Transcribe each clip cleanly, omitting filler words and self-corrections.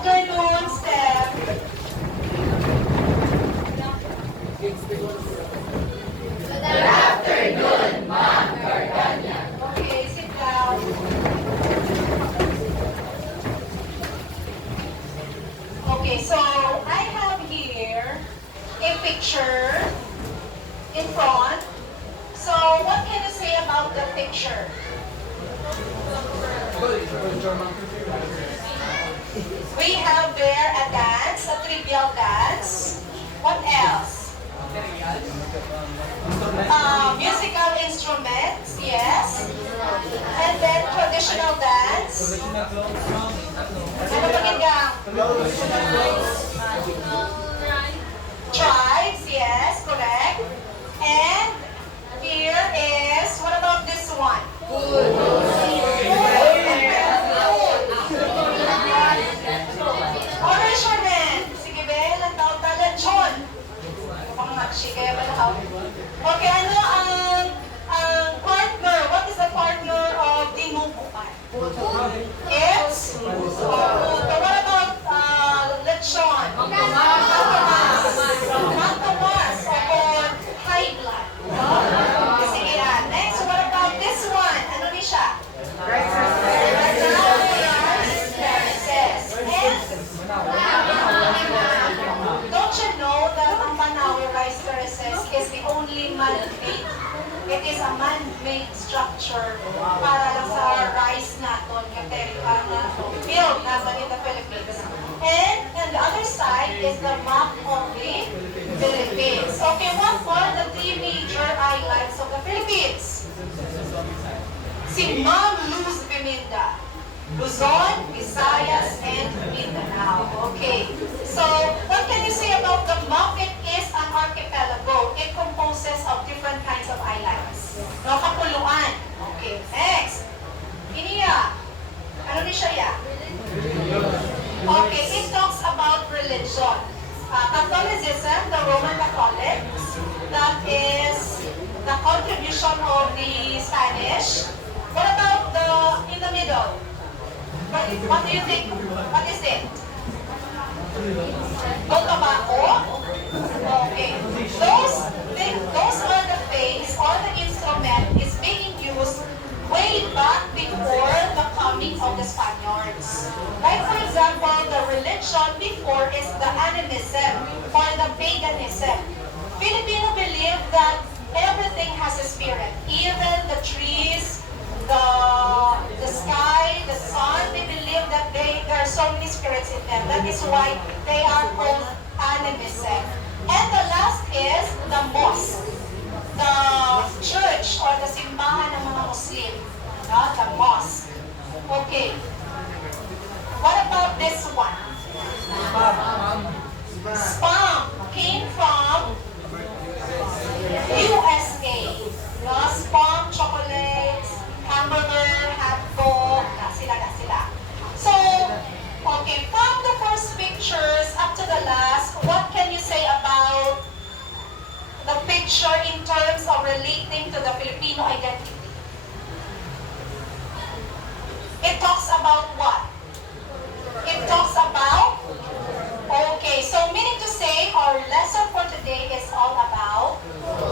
afternoon, Steph. Good afternoon, Ma'am Cardania. Okay, sit down. Okay, so I have here a picture in front. So what can you say about the picture? We have there a dance, a trivial dance. What else? Musical instruments, yes. And then traditional dance. Ano pa gingang? Tribes, yes, correct. And here is, what about this one? Oh, raise your hand. Sige, be, ilang taon ka? Lechon. Mukhang nakshi, kaya malahaw. Okay, ano ang partner? What is the partner of dinuguan? It's puto. What about lechon? Mangtomas. Mangtomas. Or high blood. Sige yan. Next, what about this one? Ano ni siya? Don't you know that ang Panawi rice terraces is the only man-made, it is a man-made structure para lang sa rice naton, yung territory na field natin in the Philippines. And on the other side is the map of the Philippines. Okay, what are the three major islands of the Philippines? Si Ma'am Luz Biminda. Luzon, Visayas, and Mindanao. Okay. So, what can you say about the MAP? It is an archipelago. It composes of different kinds of islands. No, kapuluan. Okay. Next. Iniya. Ano ni siya ya? Okay. It talks about religion. Catholicism, the Roman Catholics. That is the contribution of the Spanish. What about the in the middle? What do you think? What is it? Gold tobacco? Okay. Those are the things or the instrument is being used way back before the coming of the Spaniards. Like for example, the religion before is the animism or the paganism. Filipino believe that everything has a spirit, even the trees, the sky, the sun, they believe that there are so many spirits in them. That is why they are called animism. And the last is the mosque, the church or the simbahan ng mga Muslim. The mosque. Okay. What about this one? Spam came from USA. Spam chocolates, hamburger, hot dog, sila. So, okay, from the first pictures up to the last, what can you say about the picture in terms of relating to the Filipino identity? It talks about what? It talks about, okay, so meaning to say, our lesson for today is all about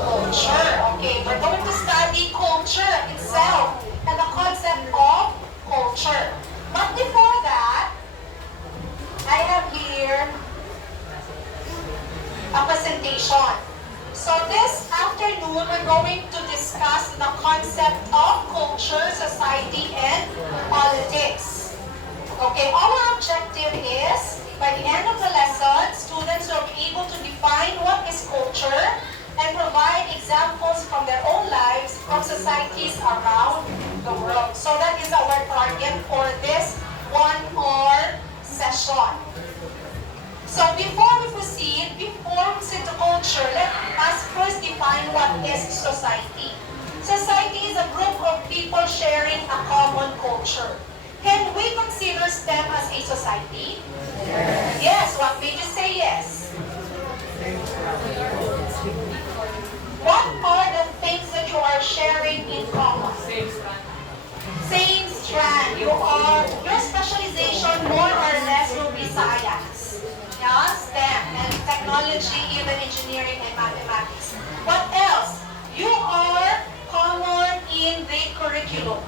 culture. Okay, we're going to study culture itself and the concept of culture. But before that, I have here a presentation. So this afternoon, we're going to discuss the concept of culture, society, and politics. Okay, our objective is, by the end of the lesson, students will be able to define what is culture and provide examples from their own lives from societies around the world. So that is our target for this 1 hour session. So before we proceed to culture, let us first define what is society. Society is a group of people sharing a common culture. Can we consider STEM as a society? Yes. What made you say yes? What are the things that you are sharing in common? Same strand. Your specialization more or less will be science. biology, even engineering and mathematics. What else? You are common in the curriculum.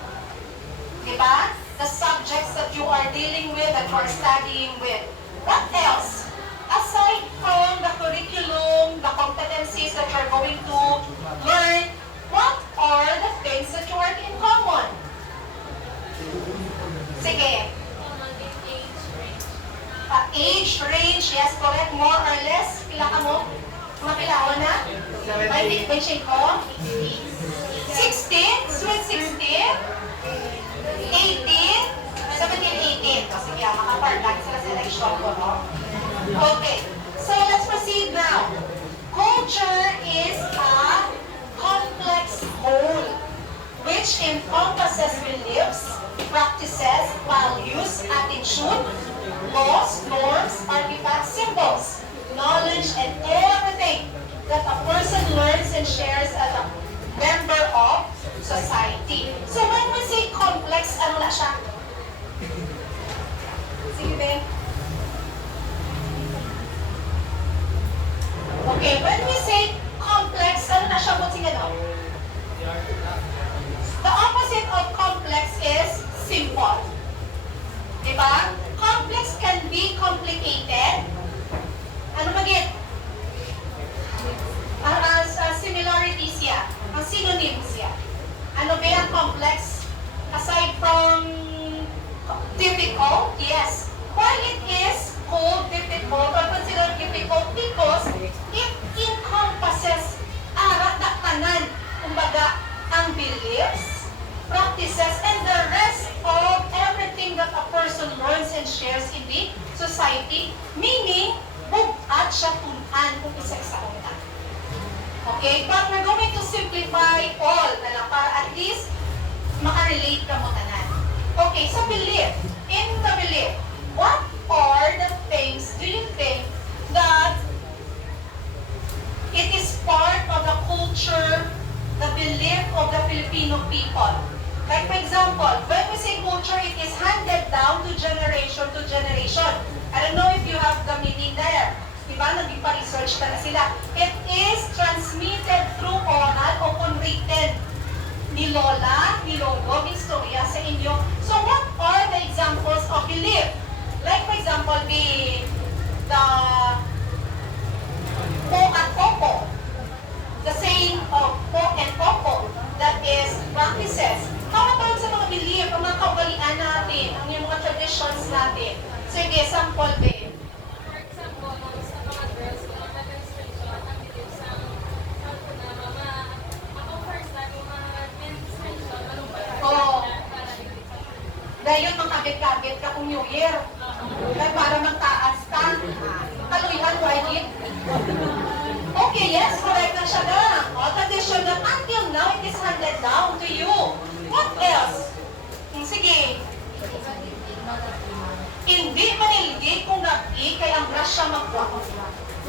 Diba? The subjects that you are dealing with, that you are studying with. What else? Aside from the curriculum, the competencies that you're going to learn, what are the things that you are in common? Sige. Age range, yes, correct. More or less, pila ka mo? Mga pilaon na? 25? 16? Sweet 16? 18? 17, 18. O sige, makapartag sila sa election ko, no? Okay, so let's proceed now. Culture is a complex whole which encompasses beliefs, practices, values, attitude, laws, norms, artifacts, symbols, knowledge, and everything that a person learns and shares as a member of society. So when we say complex, ano na siya? Sige, Ben. Okay, when we say complex, ano na siya? Buti nga daw? The opposite of complex is simple. Diba? Complex can be complicated. Ano magiging? Similarities siya. Ang synonyms siya. Ano ba yung complex? Aside from difficult, yes. Why it is called difficult or considered difficult? Because it encompasses tanan, kumbaga, ang beliefs, practices, and the rest of everything that a person learns and shares in the society, meaning, bugat siya tunan kung isa-isa una. Okay? But we're going to simplify all na lang para at least makarelate ka mo tanan. Okay, so belief. In the belief, what are the things do you think that it is part of the culture, the belief of the Filipino people? Like for example, when we say culture, it is handed down to generation to generation. I don't know if you have the meaning there. Diba? Nagpa-research ka na sila. It is transmitted through oral o written. Ni lola, ni lolo, ni istorya sa inyo. So what are the examples of belief? Like for example, the po at popo. The saying of po and popo. That is practices. How about sa mga belief, ang mga kaugalian natin, ang yung mga traditions natin? Sige, sample din. For example, sa mga girls, kung mga menstruation, ang belief sa na mga, ako first time, yung mga menstruation, ano ba yun? Oo. Para hindi ka. Dahil yun, makabit-kabit ka kung New Year. Dahil para magtaas ka. Kaluyan, why Okay, yes, correct na siya na. O, tradition na until now, it is handed down to you. What else? Sige. Hindi manilgig kung gabi, kaya ang brush siya magbuha.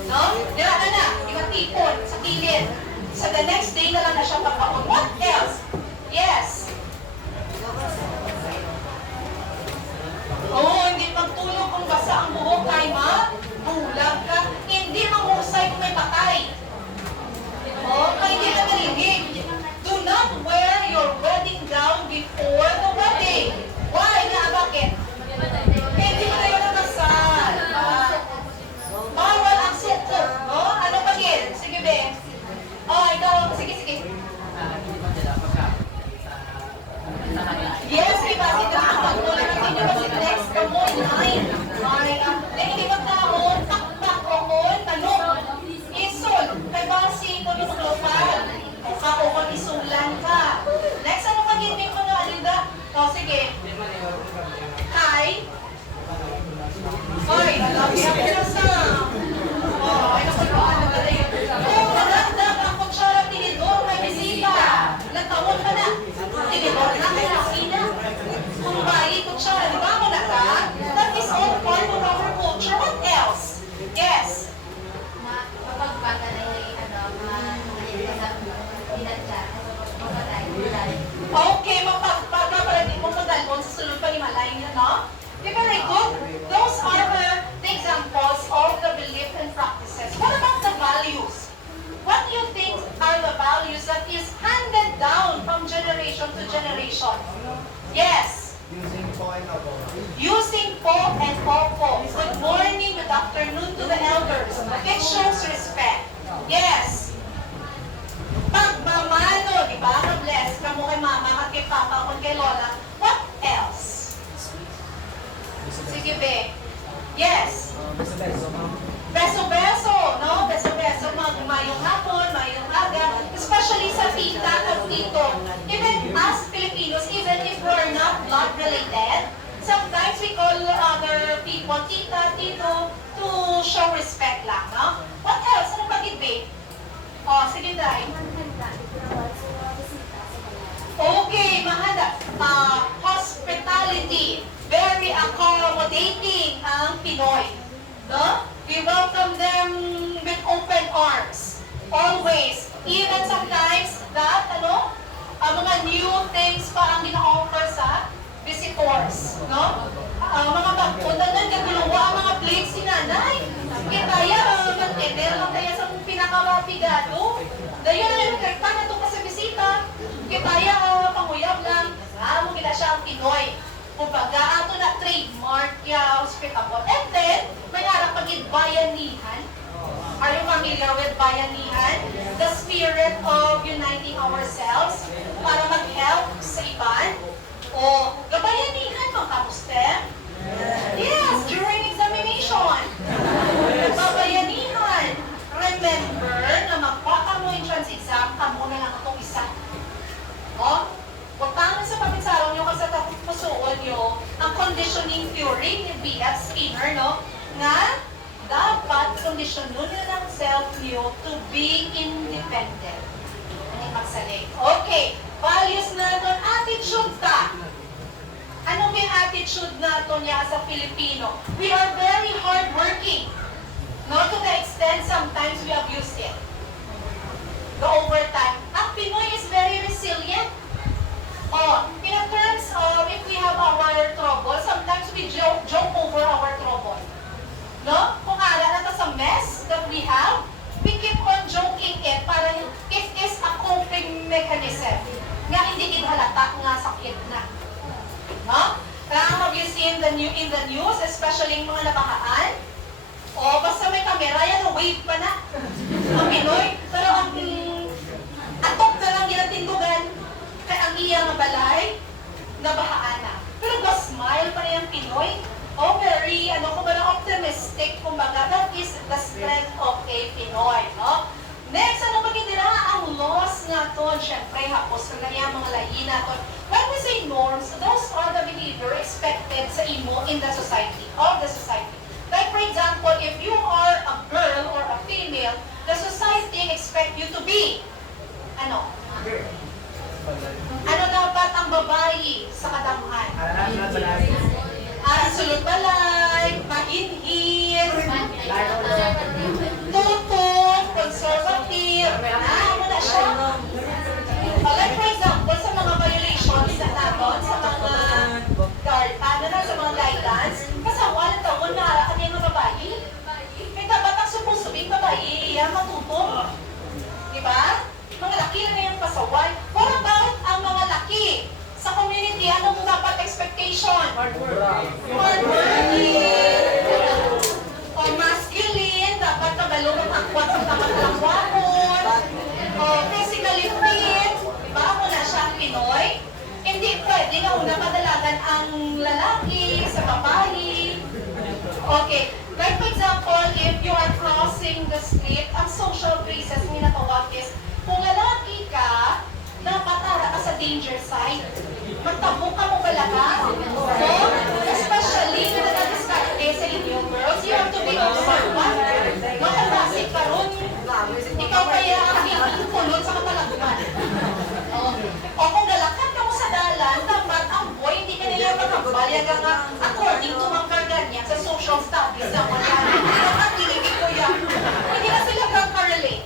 No? Dira na, imatipon sa kilid. Sa the next day na lang na siya magbaon. What else? Yes. Oh, hindi pagtulog kung basa ang buhok kay bulag ka. Hindi mangusay kung may patay. Oh, kaya hindi ka nalingig. Do not wear your wedding gown before the wedding. Why? Nga, bakit? Hindi mo na yun nakasal. Bawal ang suko. No? Ano ba yun? Sige, be. Oh, ikaw. Sige, sige. Yes, diba? Ito ang pagtuloy ng university ka mo, line. Ay, hindi ba taon, takpak o on, tanong. Isul, kay basi ko yung global. Ako kung isulan ka. Next, ano magiging ko na, Alida? O, sige. Hi. Oy, happy na sa. Oh, ay, nakulaan na pala yun. Oh, magandang ang kutsara tinidor, may bisita. Nagtawon ka na. Tinidor na, kaya ina. Kung bayi kutsara, di ba mo na ka? That is all part of our Opo. Good morning, good afternoon to the elders. It shows respect. Yes. Pagmamano, di ba? Mag-bless ka mo kay mama at kay papa o kay lola. What else? Sige, be. Yes. Beso-beso, no? Beso-beso, mayong hapon, mayong aga, especially sa tita at tito. Even us Filipinos, even if we're not blood related, sometimes we call other people tita, tito, to show respect lang, no? What else? Ano pa, Gidbe? Oh, sige, Day. Okay, mahanda. Hospitality. Very accommodating ang Pinoy. No? We welcome them with open arms. Always. Even sometimes that, mga new things pa ang gina-offer sa visitors. No? Mga pagpunta nun, katuluwa ang mga plates si nanay. Kaya mag-tender lang tayo sa pinakamapigado. Dahil na yung rekta na ito pa sa bisita. Kaya panguyab lang. Mo gina siya ang Pinoy. Kumbaga, ato na trademark ya hospitable. And then, may harap pagid bayanihan. Are you familiar with bayanihan? The spirit of uniting ourselves para mag-help sa iban. O, gabayanihan mo, kamuste? Yes, during examination. Nagbabayanihan. Remember na magpaka mo entrance exam, kamo na lang itong isa. O? Huwag tangan sa pagkasaraw nyo kasi pusuon nyo ang conditioning theory ni B.F. Skinner, no? Na dapat kondisyonon nyo ng self nyo to be independent. Ano yung magsalig? Okay, values natin, attitude ta. Ano yung attitude natin niya sa Filipino? We are very hardworking. No, to the extent sometimes we abuse it. The overtime. Ang Pinoy is very resilient. Oh, in terms of if we have our trouble, sometimes we joke over our trouble. No? Kung ala na sa mess that we have, we keep on joking it para it is a coping mechanism. Nga hindi halata nga sakit na. No? Kaya have you seen in the news, especially yung mga nabahaan? O, basta may kamera, yan, wave pa na. Ang Pinoy. Pero ang atok na lang ginatindugan. Kaya ang iyang balay, nabahaan na. Pero smile pa na yung Pinoy. Oh, very, optimistic. Kumbaga, that is the strength of a Pinoy, no? Next, ano pagkitira? Ang laws nga to, syempre, hapos na yung mga lahi na to. When we say norms, those are the behavior expected sa imo in the society, of the society. Like, for example, if you are a girl or a female, the society expect you to be, ano dapat ang babae sa kadamhan? Sulod balay, mainhin, tutok, conservative, ano na siya? Like for example, sa mga violations na natin, sa mga sa mga guidelines, kasawal ang taon na harakan niya ng babae. May dapat ang supusubing babae, yan matutok. Diba? Mga laki na yung pasaway. What about ang mga laki? Sa community, ano mo dapat expectation? Hardworking. O masculine, dapat kabalo ng akwat sa tamat-langwakon. O physically fit, diba? Ako na siyang Pinoy. Hindi pwede na una padalagan ang lalaki sa babae. Okay. Like for example, if you are crossing the street, ang social graces minatawag is, kung lalaki ka, dapat ara ka sa danger side. Magtabo ka mo balaga. So, especially na nag-discarte sa inyo, girls, you have to be observant. Makabasik ka ron. Ikaw kaya ang hindi kulot sa katalagman. O kung galakan ka mo sa dalan, dapat ang boy, hindi ka nila magkabalya ka nga according to mga karganya sa social studies na wala. Dapat nilibig ko yan. Hindi na sila kang-correlate.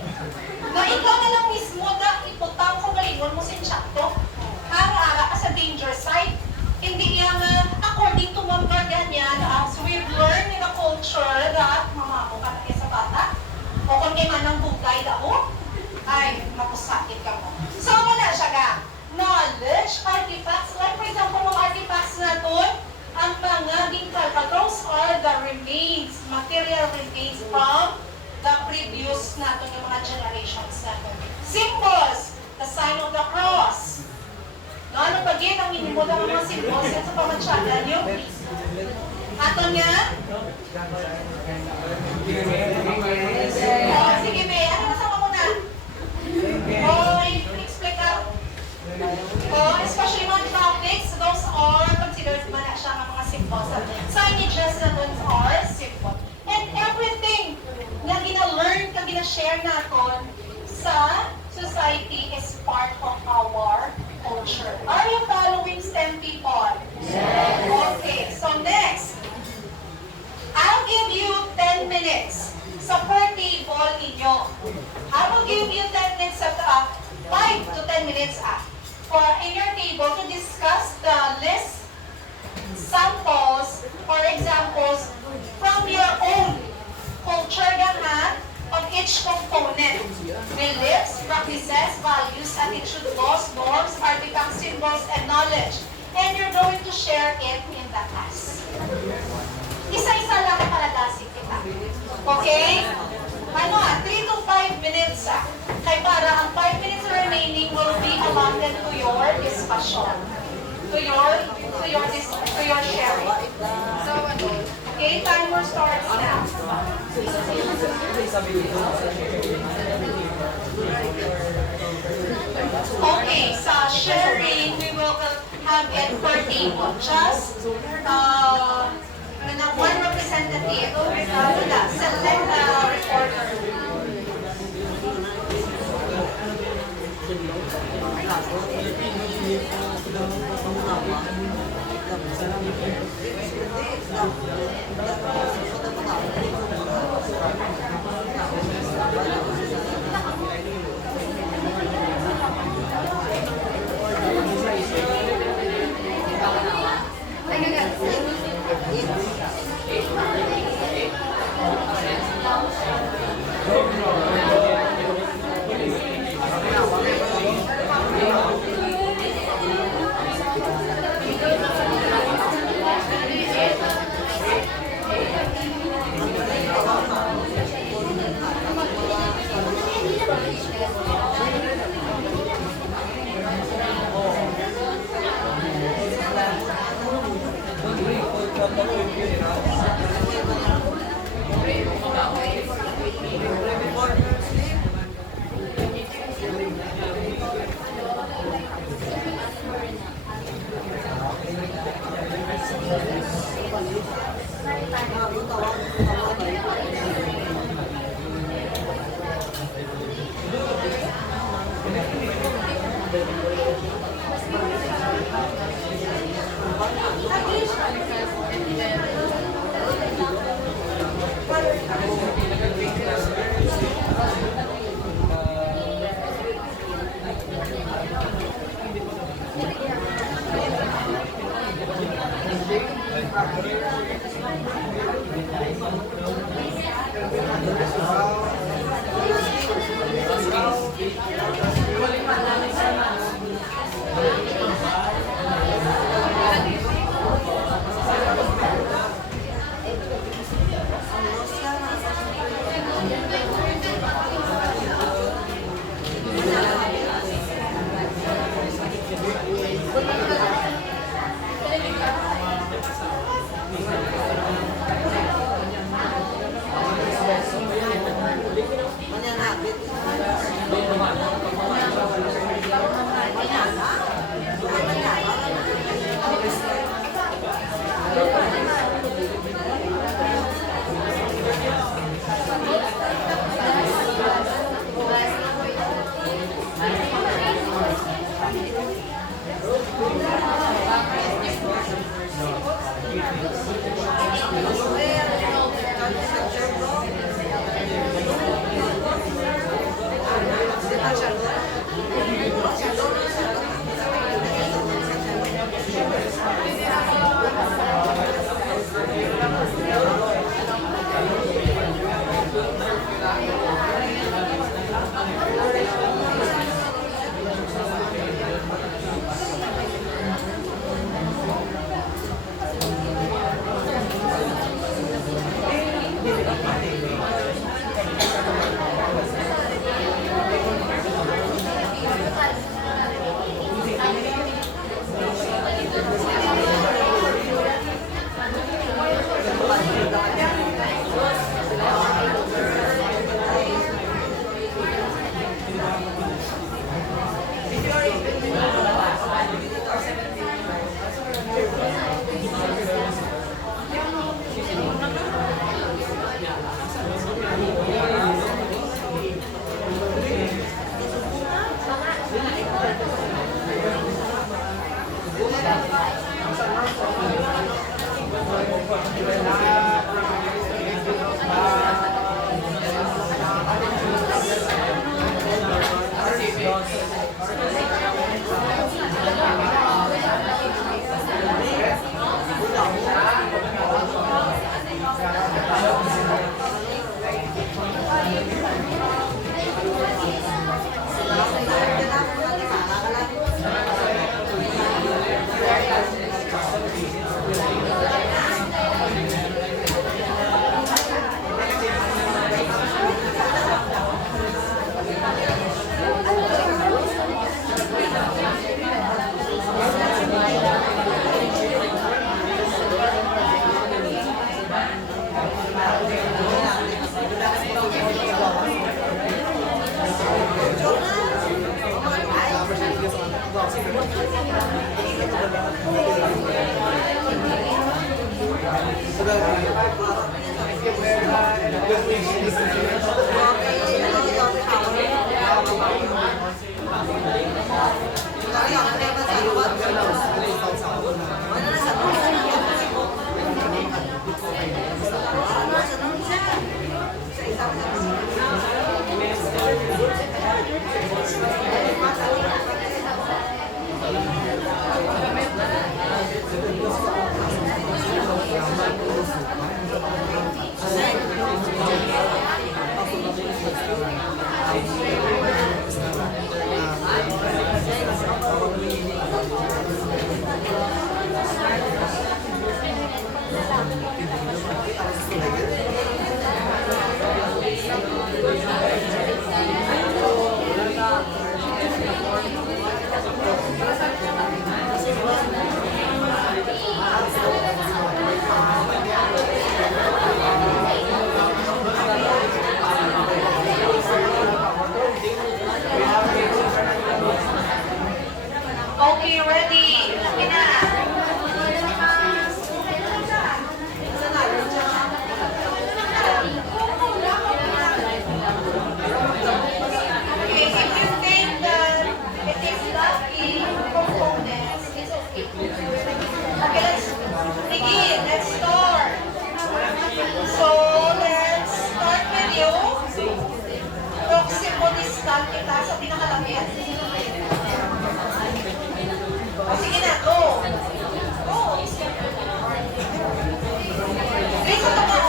Na ikaw na lang mismo na iputang kung galingon mo sinsyakto. Hara-ara ka sa danger side. Hindi yan according to mga karganya as we've learned in the culture that mamamo ka na sa bata. O kung kay manang bugay na mo, ay mapusakit ka mo. So, ano na siya ka? Knowledge, artifacts, like for example, mga artifacts na to, ang mga ginkal. Those are the remains, material remains from the previous natin yung mga generations natin. Symbols, the sign of the cross. No, ano pa yun ang inimulang mga symbols yan sa pamatsyagan nyo? Ato niya? Oh, sige, Be. Ano nasama mo na? Oh, explain ka. Oh, especially mga graphics, those are considered man na siya ng mga symbols. Signages na those are symbols. And everything na gina-learn, na gina-share natin sa society is part of our culture. Are you following STEM people? Yes. Okay, so next. I'll give you 10 minutes sa per table ninyo. I will give you 10 minutes at 5 to 10 minutes for in your table to discuss the list, samples, or examples from your own culture gahan of each component. Beliefs, practices, values, attitude, laws, norms, artifacts, symbols, and knowledge. And you're going to share it in the class. Isa-isa lang para dasig kita. Okay? Ano 3 to 5 minutes Kaya para ang 5 minutes remaining will be allotted to your discussion. To your sharing. So, okay, timer starts now. Okay, sa sharing, we will have it per table. Just one representative, select reporter. Okay, ready. Okay na. Okay, if you think that it is lucky components, it's okay. Okay, let's begin. Let's start. So, let's start with you. Proximo distal kita sa pinakalapit. O, sige na, go. Go. Please, ito mo.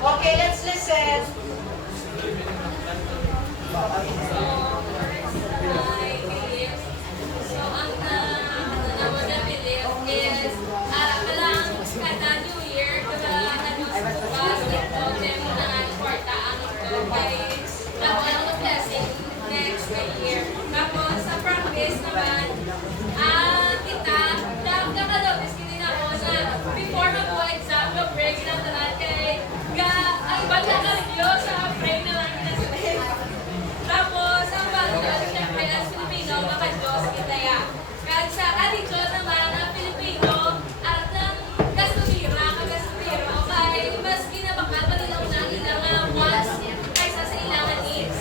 Okay, let's listen. So, ang naman na belief is, kalang kada New Year, kada nag-bukas, ito, dem na kwarta ang ito, kay nakuha ng blessing next year. Tapos, sa practice naman, kita, nakalotis kini na ako na before mag-exam, mag-break na tanan kay ang bala ka Diyos sa pray na lang kita. Tapos, ang bago kasi siyempre ang Pilipino, mga Diyos kita ya. Kahit sa religion naman, ang Pilipino, at ang kasumira, kagasumiro, kaya mas ginabakal pa nila na ilang wants kaysa sa ilang needs.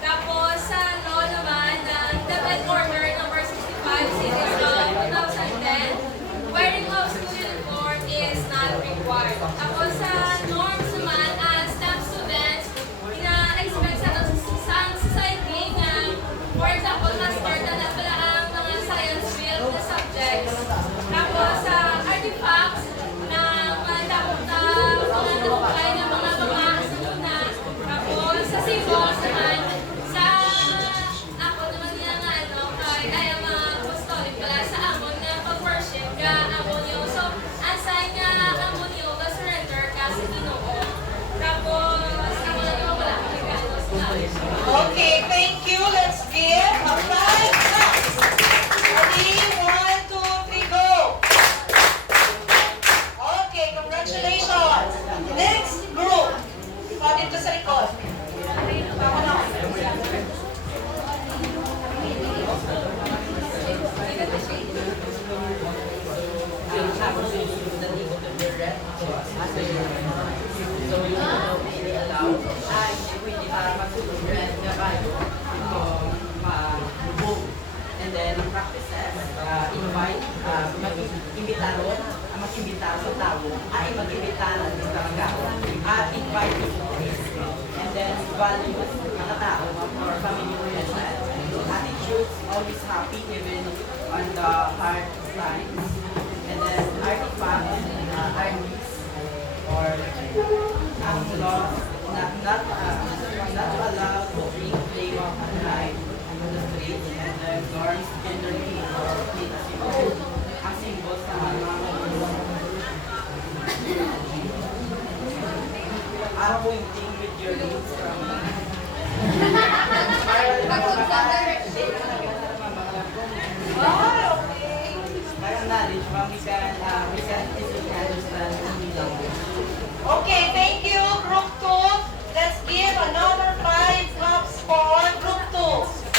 Tapos, sa law naman, ang Dapat Order number 65, series of 2010, wearing of school uniform is not required. Tapos, sa norms naman, as STEM students, ina-expect sa society na, for example, master na pala ang mga science field na subjects. Tapos sa artifacts na mga nabuklay na mga na. Tapos sa symbols naman, sa ako naman niya nga ay ang mga apostolic pala sa amon na pag-worship ka amon yun. So, ang sign nga amon yun, surrender ka sa Ginoo. Tapos, ako na yung wala kang regalos na. Okay, thank you. Let's give a 5 claps. Ready? 1, 2, 3, go. Okay, congratulations. Next group. Ikaw dito sa likod. Ako na. And then, ang practices, invite, mag-imbitaron, ang mag-imbitaron sa tao, ay mag-imbitaron sa tao, at invite people. And then, values, mga tao, for family present. Attitudes, always happy even on the hard times. And then, artifacts, artists, or laws, not to allow to bring play of life on the streets, and then norms, gender symbol, ang symbol sa mga are pointing with your lips from parang knowledge, we can easily understand the language. Okay, thank you, group 2. Let's give another 5 claps for group 2.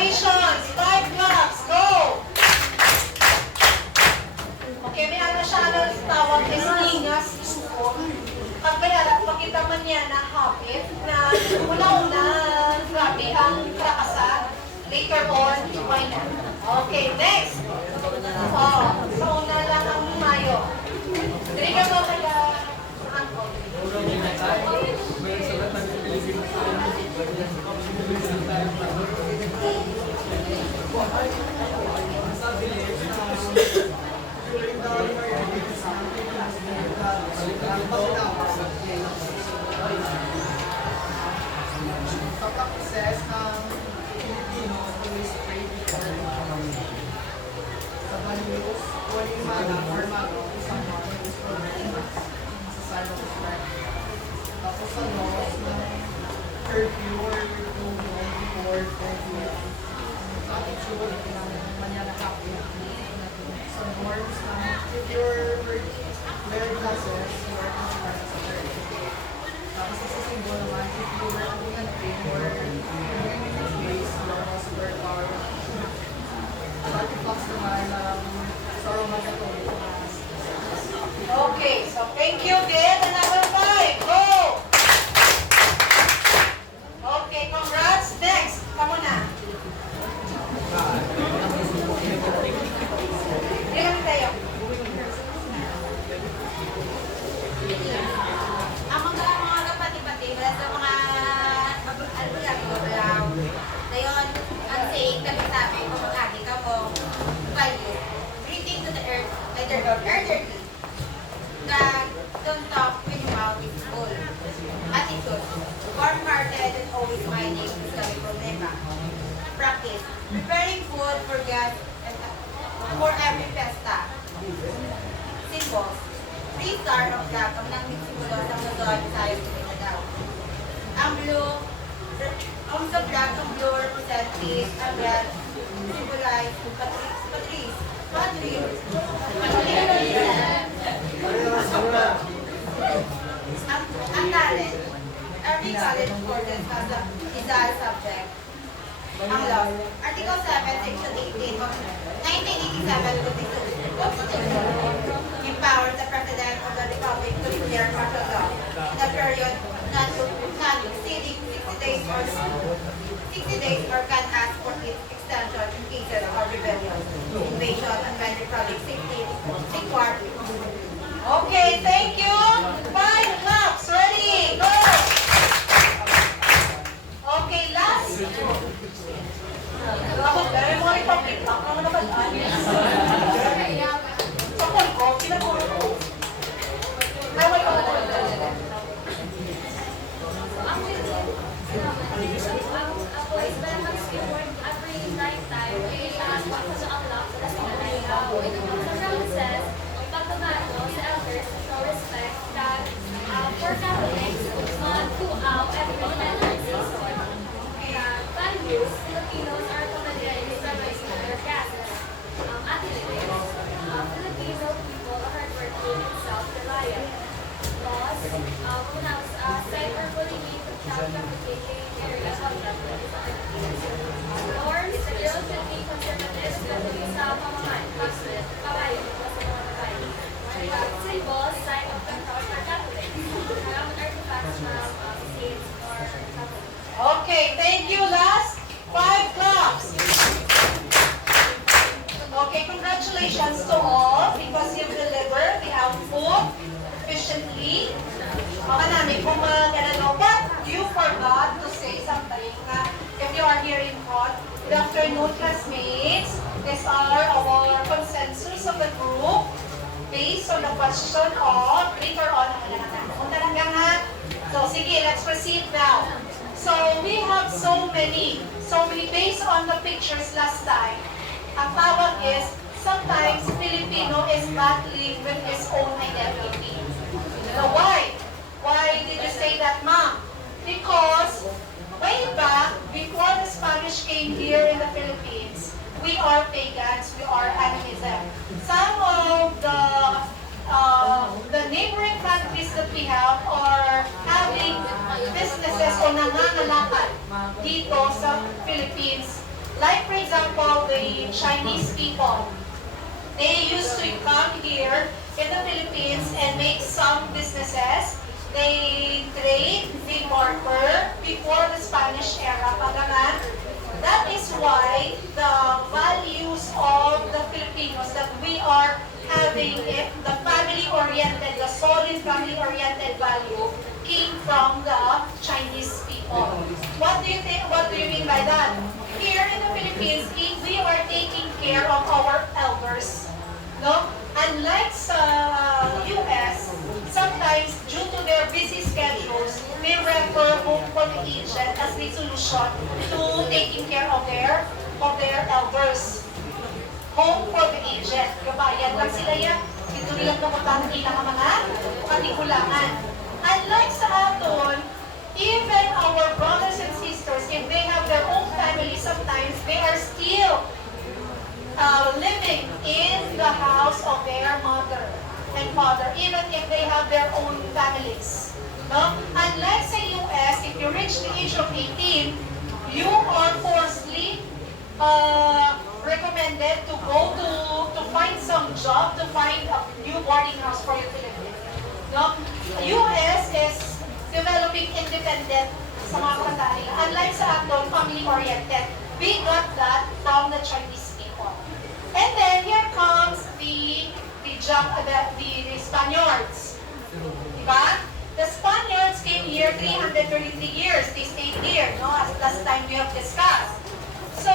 Congratulations! 5 claps, go! Okay, may ano siya, ano tawag, estingas, suko. Pag pakita man niya na habit, na una-una, grabe ang krakasan. Later on, why not? Okay, next. Oh, sa una lang ang mayo. Dili ka mo kaya angkol. Pagka-process ng Pilipino is trade economy. Sa values, waling mana or mago, isang one is program sa side of threat. Tapos sa laws ng curfew or removal before curfew, sa attitude ng manana copy. Sa norms ng if you're wearing glasses, you are considered as a third. Tapos sa symbol naman, if you were having a dream or space, you are also very power. Sa artifacts naman, sa Roman Catholic Mass. Okay, so thank you, Gil. And number 5, go! Okay, congrats. Next, kamu na. Ilan tayo? Ang mga kapatid-patid, wala sa mga albularyo, dayon, ang saying, kami sabi, kung mag-agi ka mo, value, breathing to the earth, elderly, that don't talk when your mouth is full. Attitude, warm-hearted and always smiling is kami problema. Practice, preparing food for guests and for every festa. Symbols, 3-star of black ang nang simbolo sa Luzon, Visayas, Mindanao. Ang blue, sa black, ang blue represents peace, ang red symbolize Patrice. Ang talent, every talent courses has a desired subject. Ang law, Article 7, Section 18 of 1987 Constitution empowers the President of the Republic to declare martial law in a period not exceeding 60 days or can ask for its extension in cases of rebellion, invasion, and when the public safety required. Okay, thank you. 5 claps, ready, go! Okay, last. Ako, dahil mo rin public lang, ako naman sa ko, pinagulong ko. Ay, may pagkulong. Ako is very much important every night time. Ako sa unlock sa sinalayaw. Sa promises, ang pagbabago sa elders show respect that for Catholics, throughout every general season. Values, Filipinos are familiar in celebrating their gases. Attitudes, Filipino people are hardworking and self-reliant. Laws, cyberbullying, child trafficking, areas of norms, girls should be conservative, especially sa pamaman, pagsulit, kabayo, sa mga babae. Symbols, sign of the cross for Catholics. Maraming artifacts ng saints or Catholics. Okay, thank you. Last 5 claps. Okay, congratulations to all because you've delivered. We have food efficiently. Mga namin kung magano, but you forgot to say something na if you are here in front. Good afternoon, classmates. These are our consensus of the group based on the question of later on. Kung talaga nga. So, sige, let's proceed now. So, we have so many based on the pictures last time. Ang tawag is, sometimes Filipino is battling with his own identity. So why? Why did you say that, ma'am? Because way back, before the Spanish came here in the Philippines, we are pagans, we are animism. Some of the neighboring countries that we have are having businesses o nangangalakal dito sa Philippines Like for example, the Chinese people, they used to come here in the Philippines and make some businesses. They trade, they barter before the Spanish era. Pagaman. That is why the values of the Filipinos that we are having, if the family-oriented, the solid family-oriented value came from the Chinese people. What do you think? What do you mean by that? Here in the Philippines, if we are taking care of our elders, no? Unlike sa US, sometimes due to their busy schedules, they refer home for the aged as the solution to taking care of their elders. Home for the aged. Kabayan lang sila yan. Dito nilang kamutan ilang mga katikulangan. Unlike sa aton, even our brothers and sisters, if they have their own family, sometimes they are still living in the house of their mother and father, even if they have their own families. No? Unlike sa US, if you reach the age of 18, you are forcibly recommended to go to find some job, to find a new boarding house for you to live in. No? US is developing independent sa mga kabataan nila. Unlike sa aton, family-oriented. We got that from the Chinese people. And then here comes the Spaniards. Diba? The Spaniards came here 333 years. They stayed here, no? As last time we have discussed. So,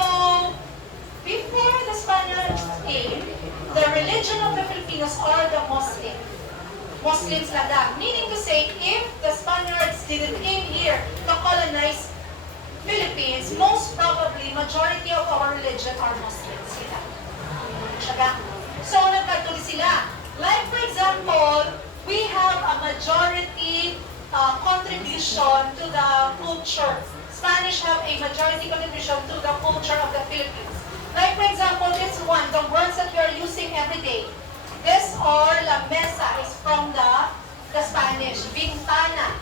before the Spaniards came, the religion of the Filipinos are the Muslims lang. Meaning to say, if the Spaniards didn't came here to colonize Philippines, most probably, majority of our religion are Muslims. So, nagkatuloy sila. Like, for example, we have a majority contribution to the culture. Spanish have a majority contribution to the culture of the Philippines. Like, for example, this one, the words that we are using every day. This or la mesa is from the Spanish. Ventana,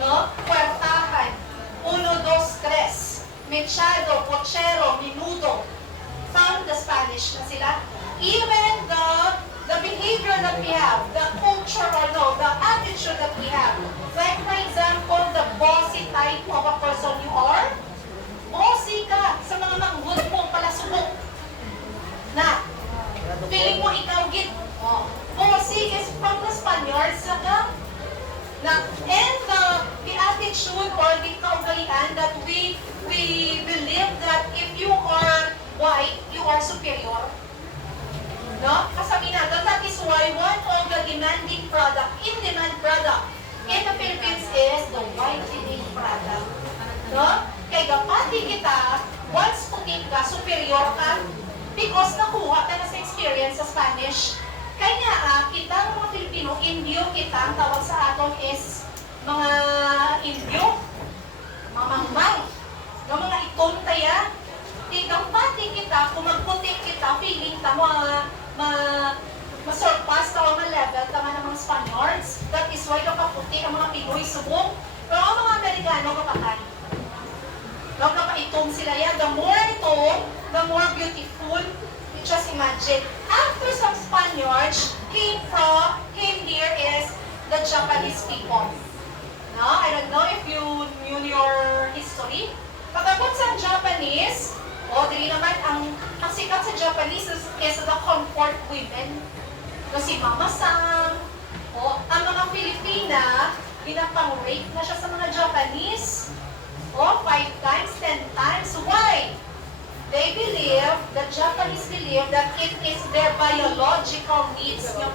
no? Puertahan, uno, dos, tres. Mechado, pochero, minuto. From the Spanish na sila. Even the behavior that we have, the culture or no, the attitude that we have. Like for example, the bossy type of a person you are. Bossy ka sa mga manghud mo palasubok. Na, feeling mo ikaw git. Bossy is from the Spaniards na, and the attitude or the kaugalian that we believe that if you are white, you are superior. No? Kasabi natin, that is why one of the demanding product, in-demand product in the Philippines is the whitening product. No? Kaya gapati kita, once puti ka, superior ka, because nakuha ka na sa experience sa Spanish. Kaya kita mga Filipino, Indio kita, ang tawag sa aton is mga Indio, mga mangmang, mga itontaya. Ikampati kita, kung magputi kita, feeling ta ma-surpass ka o ma-level ka nga ng mga Spaniards. That is why kapaputi ang mga Pinoy subong. Pero ang mga Amerikano kapatay. Kapaitong sila yan. The more itong, the more beautiful. Just imagine. After some Spaniards came here is the Japanese people. No? I don't know if you knew your history. Pagkabot sa Japanese, dili naman, ang sikat sa Japanese is the comfort women. Si Mama Sang, ang mga Pilipina, pinapang-rape na siya sa mga Japanese. 5 times, 10 times. Why? They believe, the Japanese believe that it is their biological needs. Yung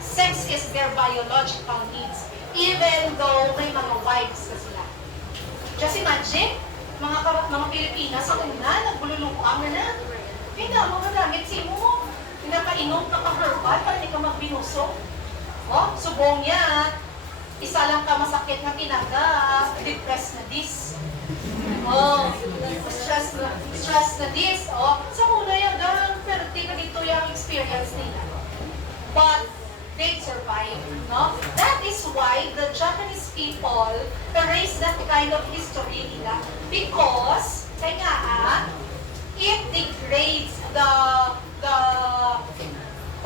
sex is their biological needs. Even though may mga wives na sila. Just imagine, mga Pilipina sa una, nagbululuang na. Hindi mga gamit si mo. Pinapainom ka pa-herbal para hindi ka magbinusok. Subong yan. Isa lang ka masakit na tinaga, depressed na this. Stress na this. Sa una yan, pero di ka dito yung experience nila. But, they survive, no? That is why the Japanese people erase that kind of history nila because Kaya nga, it degrades the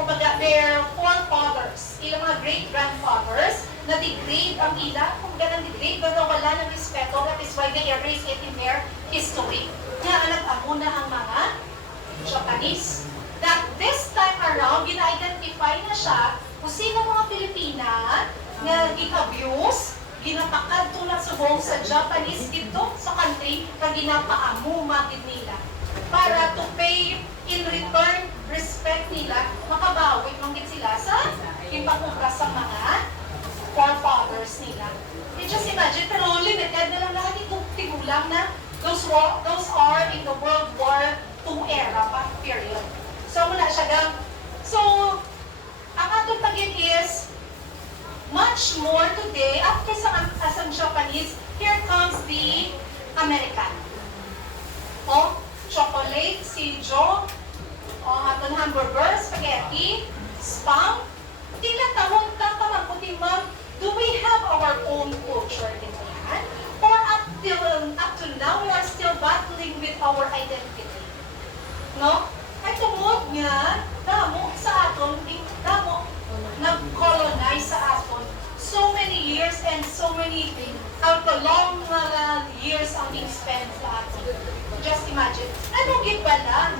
kumbaga, their forefathers, ilang mga great-grandfathers, na-degrade ang ilan, kumbaga na-degrade, wala ng respeto, that is why they erase it in their history. Kaya nag-amo na ang mga Japanese. That this time around, gina-identify na siya kung sino mga Pilipina na gin-abuse, ginapakad tulad sa buong sa Japanese dito sa country na ginapaamo magid nila. Para to pay in return respect nila, makabawi mangit sila sa impakubra sa mga forefathers nila. You just imagine, pero limited na lang lahat itong tigulang na those are in the World War II era pa, period. So, muna siya gang. So, ang atong tagit is much more today, after as ang Japanese, here comes the American. Oh, chocolate, sijo, atong hamburger, spaghetti, spam. Tila tawag tamang puting ma'am, do we have our own culture in Japan? Or up to now, we are still battling with our identity? No? Ay tungod nga, damo sa aton, damo nag-colonize sa aton. So many years and so many long years ang in-spend sa aton. Just imagine. Ano gibalan?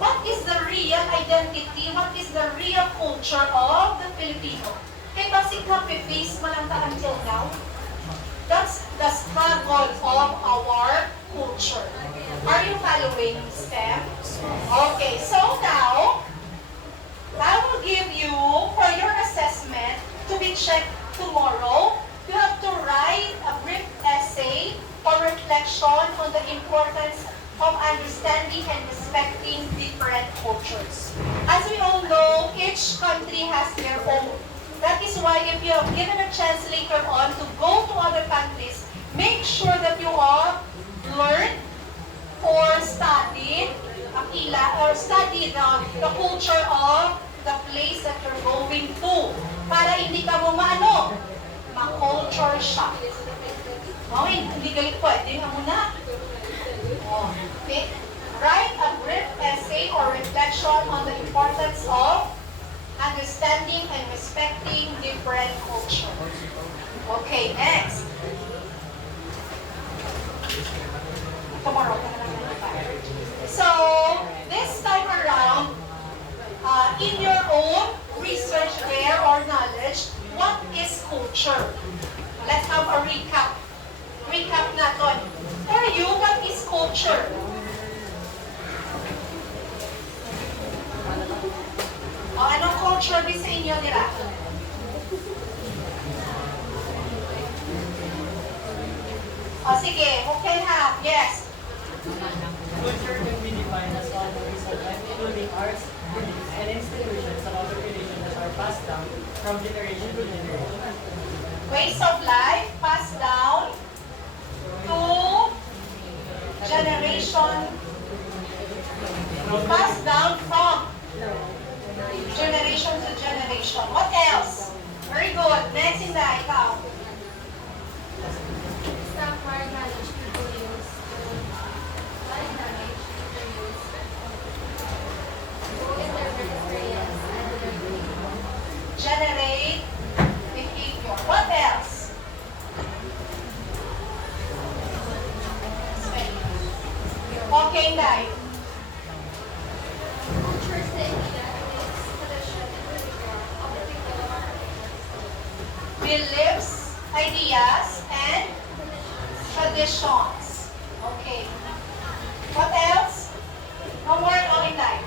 What is the real identity? What is the real culture of the Filipino? Kaya basig copy-paste man lang ta until now. That's the struggle of our culture. Are you following, Steph? Okay, so now, I will give you, for your assessment, to be checked tomorrow, you have to write a brief essay or reflection on the importance of understanding and respecting different cultures. As we all know, each country has their own. That is why if you have given a chance later on to go to other countries, make sure that you all learn or study the culture of the place that you're going to. Para hindi ka mo ma-culture shock. Okay, hindi galit pwede nga muna. Okay. Write a brief essay or reflection on the importance of understanding and respecting different cultures. Okay, next. Tomorrow. So, this time around, in your own research there or knowledge, what is culture? Let's have a recap. Recap natin. For you, what is culture? Anong culture din sa inyo nila? Sige, okay ha. Yes. Culture can be defined as all the ways of life, including arts, beliefs, and institutions of other religions that are passed down from generation to generation. Ways of life passed down to generation. Passed down from generation to generation. What else? Very good. Next in the ikaw. Stock market knowledge people use. Body knowledge people use. Interpret experience and learning. Generate behavior. What else? Okay, Nay. Culture is the idea, beliefs, tradition, and behavior of the people of our Beliefs, ideas, and traditions. Okay. What else? One word only, Nay.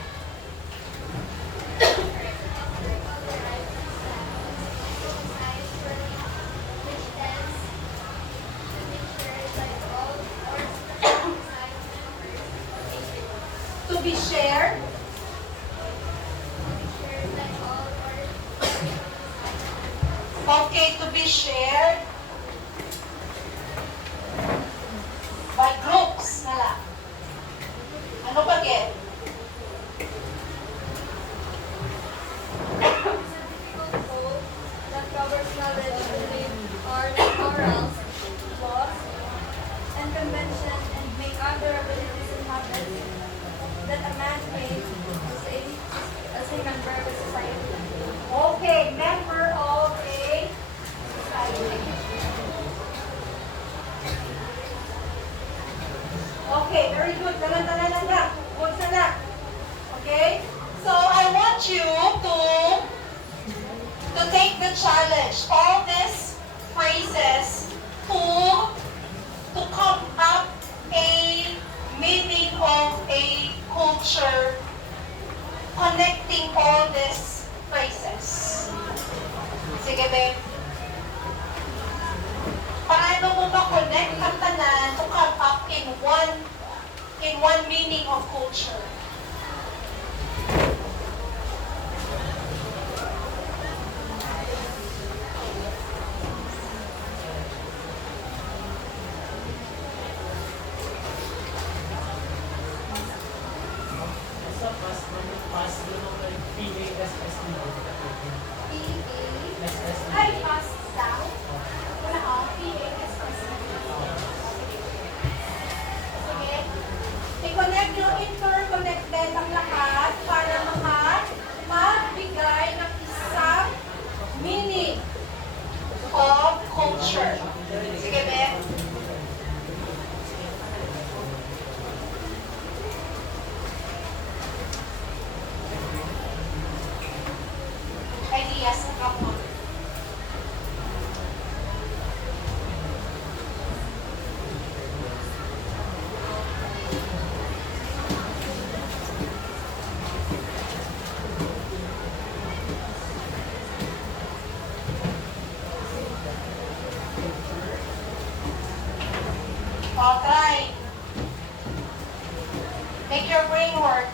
To be shared. Okay, to be shared by groups na lang. Ano ba, Ged? that covers knowledge, belief, art, morals, laws, and convention, and make other abilities and habits that a man may as a member of a society. Okay, member of a society. Okay, very good. Dalan-dalan lang. Good na. Okay? So, I want you to take the challenge. All these phrases to come up a meaning of a culture connecting all these phrases. Sige, babe. Paano mo ma-connect ang tanan to come up in one meaning of culture? Sa past, PASS mo. SSE. Ay, pass down. Wala ako. PASS. Sige. I-connect nyo, interconnected ang lahat para magbigay ng isang meaning of culture. Sige, Beth. Ideas na ako. Oh, try. Make your brain work.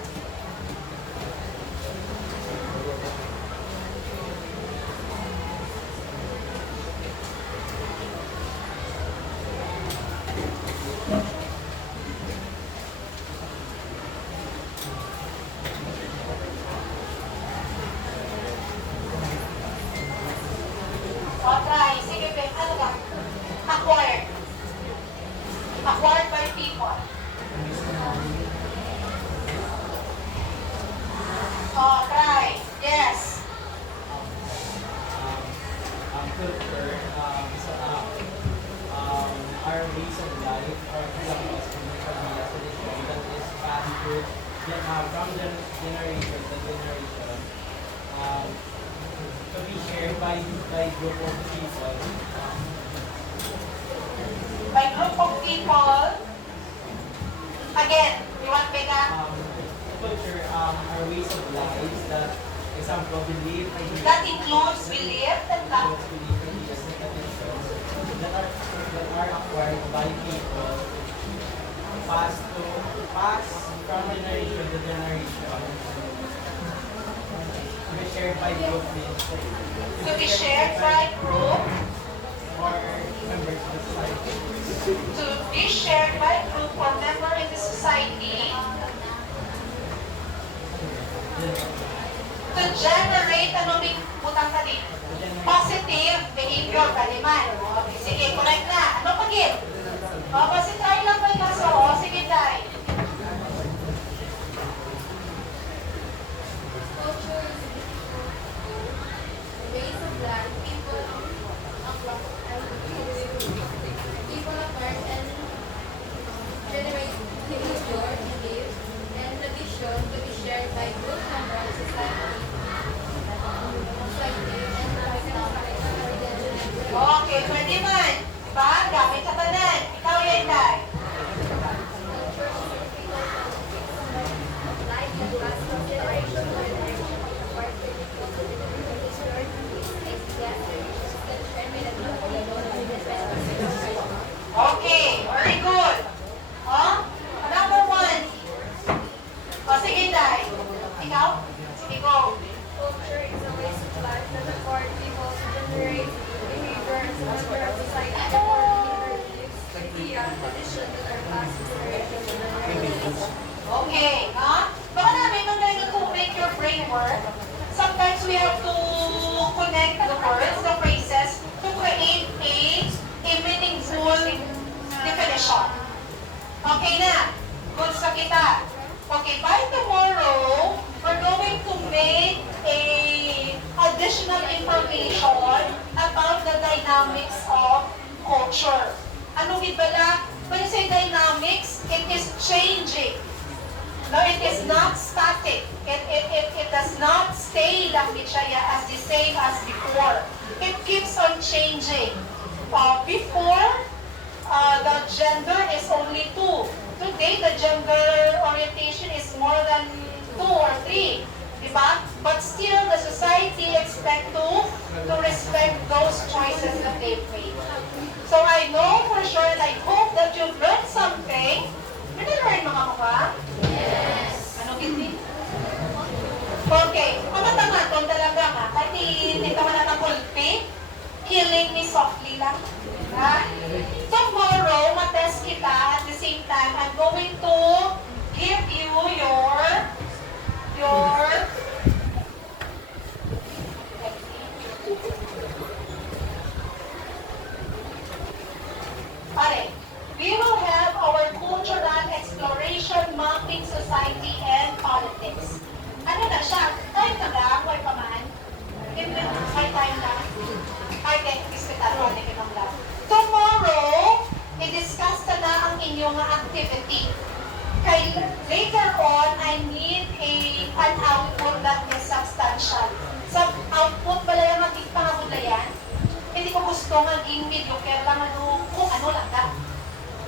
Oh, try. Sige, babe. Ano ba? Acquired. Acquired by people. Oh, try. Yes. Culture, our ways of life, or examples from the Pamilya tradition that is passed through from generation to generation, to be shared by group of people. By group of people. Again, you want Becca? Culture, our ways of life that, example, belief, ideas, That includes belief and love. belief, ideas, and traditions that are acquired by people, passed from generation to generation, to be shared by group To be shared by group. or members of the society. To be shared by group or member in the society. To generate, ano may butang ka din? Positive behavior, kaliman. Okay, sige, correct na. Ano pagin? O, kasi tayo lang ba yung kaso? O, sige, tayo. Culture is ways of life, people apart and generate behavior, belief, and tradition to be shared by group members of society. Okay, pwede man. Diba? Gamit sa tanan. Ikaw yan, tayo. Okay, very good. Number one. O, sige, tayo. Ikaw? Sige, go. Culture is a ways of life that afford people to generate behavior as a member of society according to beliefs, ideas, tradition that are passed to generation to generation. Okay, baka namin nung to make your brain work, sometimes we have to connect the words, the phrases, to create a meaningful definition. Okay na? Good sa kita. Okay, by tomorrow, we're going to make a additional information about the dynamics of culture. Ano gibala? When you say dynamics, it is changing. No, it is not static. It does not stay lang as the same as before. It keeps on changing. Before, the gender is only 2. Today, the gender orientation is more than 2 or 3. Diba? But still, the society expect to respect those choices that they've made. So I know for sure and I hope that you've learned something. Did you learn mga kuha? Yes. Ano hindi? Okay. Ang matamaton talaga nga. Kahit hindi ka man nakakulpi, killing me softly lang. Ha? Tomorrow, matest kita at the same time. I'm going to give you your Pare, we will have our cultural exploration, mapping society and politics. Ano na siya? Time na lang, or paman? May time na? Ay, hospital, ano ka lang lang. Tomorrow, i-discuss na ang inyong activity. Kay, later on, I need an output that is substantial. Sa output, wala yung maging pangabulayan. Hindi ko gusto maging mediocre lang kung ano lang ka.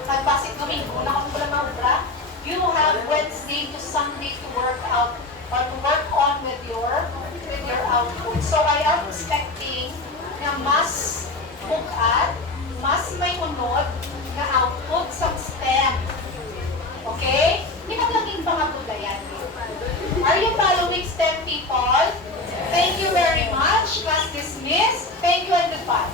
Nagbasit Domingo na kung wala maubra, you have Wednesday to Sunday to work out or to work on with your output. So I am expecting na mas bukat, mas may unod na output sa STEM. Okay? Hindi ka laging pangabulayan. Are you following STEM people? Thank you very much. Class dismissed. Thank you and goodbye.